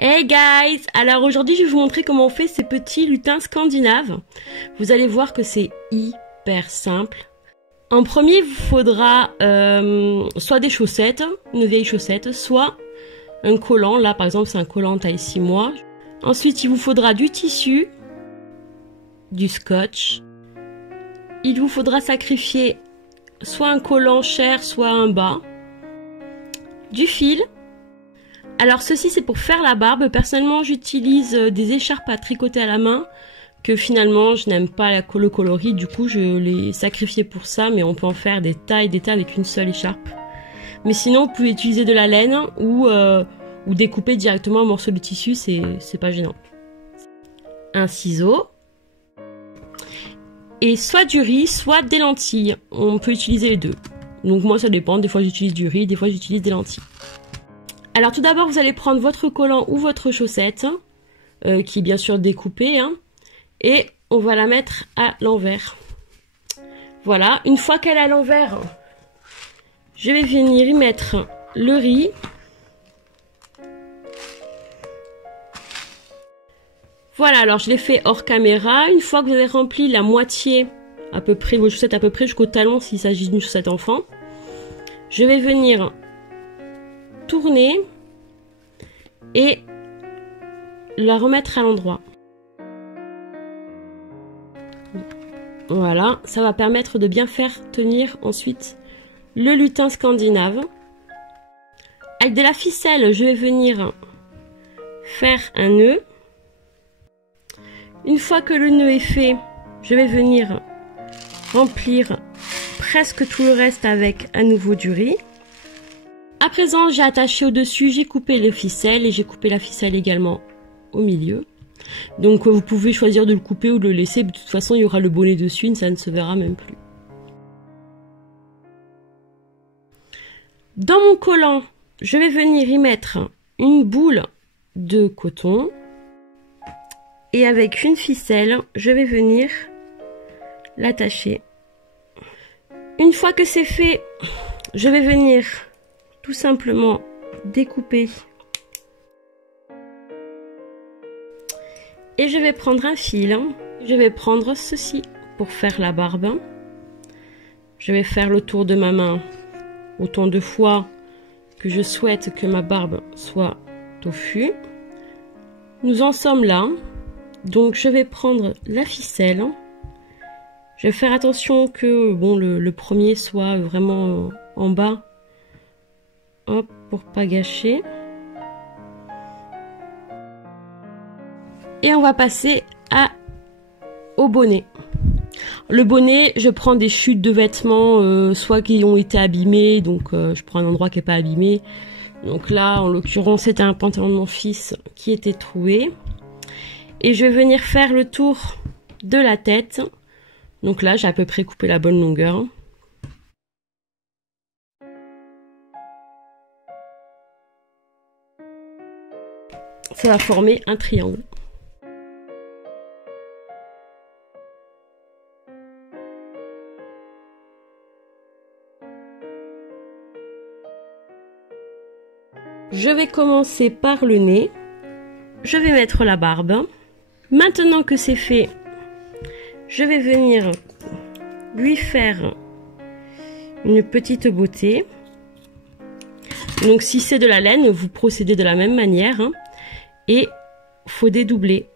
Hey guys! Alors aujourd'hui je vais vous montrer comment on fait ces petits lutins scandinaves. Vous allez voir que c'est hyper simple. En premier il vous faudra soit des chaussettes, une vieille chaussette, soit un collant. Là par exemple c'est un collant taille 6 mois. Ensuite il vous faudra du tissu, du scotch. Il vous faudra sacrifier soit un collant cher, soit un bas, du fil. Alors ceci c'est pour faire la barbe. Personnellement j'utilise des écharpes à tricoter à la main que finalement je n'aime pas le coloris, du coup je les sacrifié pour ça, mais on peut en faire des tas et des tas avec une seule écharpe. Mais sinon vous pouvez utiliser de la laine ou découper directement un morceau de tissu, c'est pas gênant. Un ciseau et soit du riz soit des lentilles, on peut utiliser les deux. Donc moi ça dépend, des fois j'utilise du riz, des fois j'utilise des lentilles. Alors tout d'abord vous allez prendre votre collant ou votre chaussette, qui est bien sûr découpée, hein, et on va la mettre à l'envers. Voilà, une fois qu'elle est à l'envers, je vais venir y mettre le riz. Voilà, alors je l'ai fait hors caméra. Une fois que vous avez rempli la moitié, à peu près, vos chaussettes à peu près jusqu'au talon s'il s'agit d'une chaussette enfant, je vais venir tourner et la remettre à l'endroit. Voilà, ça va permettre de bien faire tenir ensuite le lutin scandinave. Avec de la ficelle, je vais venir faire un nœud. Une fois que le nœud est fait, je vais venir remplir presque tout le reste avec à nouveau du riz. À présent, j'ai attaché au-dessus, j'ai coupé les ficelles et j'ai coupé la ficelle également au milieu. Donc vous pouvez choisir de le couper ou de le laisser, de toute façon il y aura le bonnet dessus, ça ne se verra même plus. Dans mon collant, je vais venir y mettre une boule de coton et avec une ficelle, je vais venir l'attacher. Une fois que c'est fait, je vais venir tout simplement découper et je vais prendre un fil. Je vais prendre ceci pour faire la barbe. Je vais faire le tour de ma main autant de fois que je souhaite que ma barbe soit toufue. Nous en sommes là. Donc je vais prendre la ficelle. Je vais faire attention que bon, le premier soit vraiment en bas. Hop, pour pas gâcher. Et on va passer au bonnet. Le bonnet, je prends des chutes de vêtements, soit qui ont été abîmés, donc je prends un endroit qui n'est pas abîmé. Donc là, en l'occurrence, c'était un pantalon de mon fils qui était troué. Et je vais venir faire le tour de la tête. Donc là, j'ai à peu près coupé la bonne longueur. Ça va former un triangle. Je vais commencer par le nez. Je vais mettre la barbe. Maintenant que c'est fait, je vais venir lui faire une petite beauté. Donc si c'est de la laine, vous procédez de la même manière, hein, et faut dédoubler.